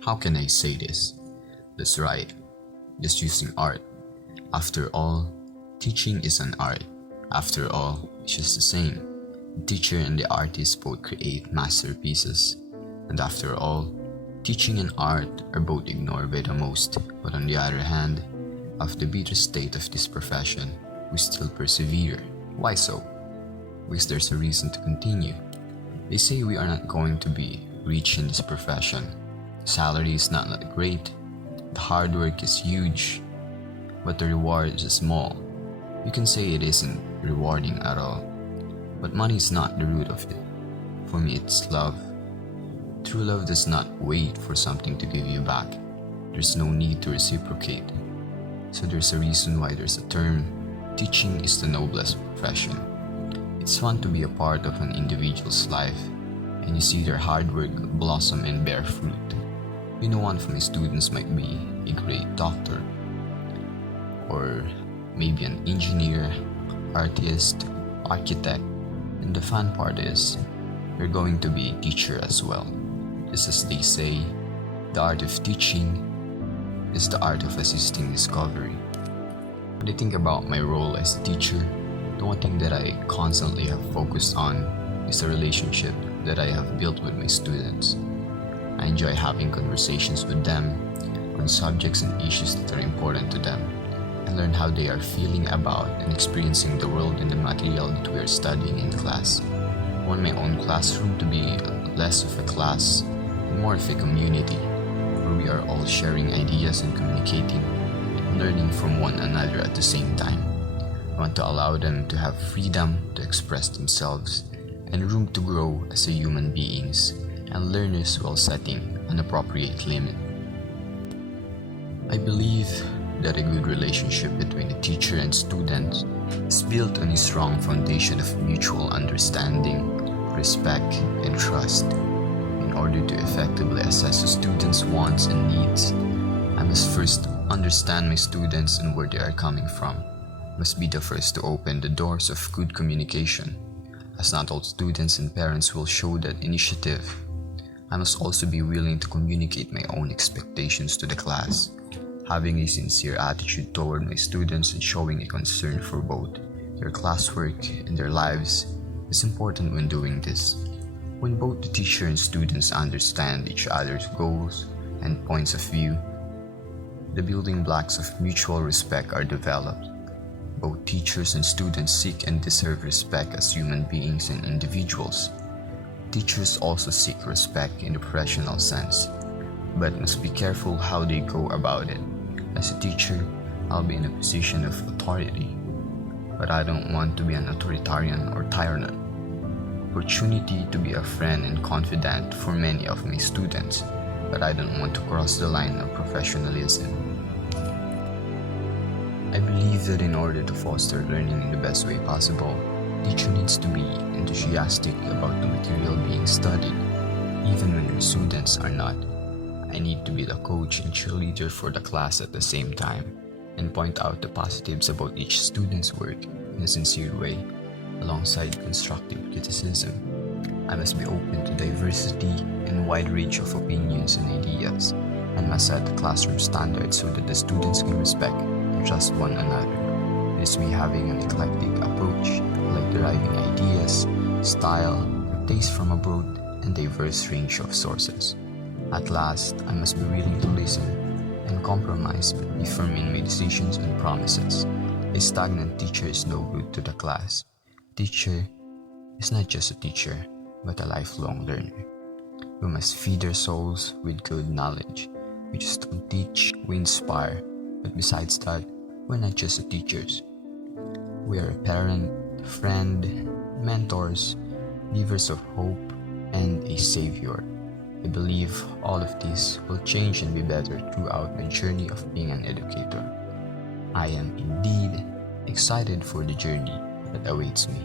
How can I say this? That's right, just using art. After all, teaching is an art. After all, it's just the same. The teacher and the artist both create masterpieces. And after all, teaching and art are both ignored by the most. But on the other hand, of the bitter state of this profession, we still persevere. Why so? Because there's a reason to continue. They say we are not going to be rich in this profession. Salary is not that great. The hard work is huge, but the reward is small. You can say it isn't rewarding at all, but money is not the root of it. For me, it's love. True love does not wait for something to give you back. There's no need to reciprocate. So there's a reason why there's a term, teaching is the noblest profession. It's fun to be a part of an individual's life, and you see their hard work blossom and bear fruit. You know, one of my students might be a great doctor, or maybe an engineer, artist, architect, and the fun part is, you're going to be a teacher as well. Just as they say, the art of teaching is the art of assisting discovery. When I think about my role as a teacher, the one thing that I constantly have focused on is the relationship that I have built with my students. I enjoy having conversations with them on subjects and issues that are important to them, and learn how they are feeling about and experiencing the world and the material that we are studying in class. I want my own classroom to be less of a class and more of a community, where we are all sharing ideas and communicating and learning from one another at the same time. I want to allow them to have freedom to express themselves and room to grow as a human beings and learners while setting an appropriate limit. I believe that a good relationship between a teacher and student is built on a strong foundation of mutual understanding, respect, and trust. In order to effectively assess a student's wants and needs, I must first understand my students and where they are coming from. I must be the first to open the doors of good communication, as not all students and parents will show that initiative. I must also be willing to communicate my own expectations to the class, having a sincere attitude toward my students and showing a concern for both their classwork and their lives is important when doing this. When both the teacher and students understand each other's goals and points of view, the building blocks of mutual respect are developed. Both teachers and students seek and deserve respect as human beings and individuals. Teachers also seek respect in the professional sense, but must be careful how they go about it. As a teacher, I'll be in a position of authority, but I don't want to be an authoritarian or tyrant. Opportunity to be a friend and confidant for many of my students, but I don't want to cross the line of professionalism. I believe that in order to foster learning in the best way possible, teacher needs to be enthusiastic about the material being studied, even when your students are not. I need to be the coach and cheerleader for the class at the same time, and point out the positives about each student's work in a sincere way, alongside constructive criticism. I must be open to diversity and wide range of opinions and ideas, and must set the classroom standards so that the students can respect and trust one another. It is me having an eclectic approach, like deriving ideas, style, and taste from a broad and diverse range of sources. At last, I must be willing to listen and compromise, but be firm in my decisions and promises. A stagnant teacher is no good to the class. Teacher is not just a teacher, but a lifelong learner. We must feed our souls with good knowledge. We just don't teach, we inspire. But besides that, we're not just teachers. We are a parent, friend, mentors, givers of hope, and a savior. I believe all of this will change and be better throughout my journey of being an educator. I am indeed excited for the journey that awaits me.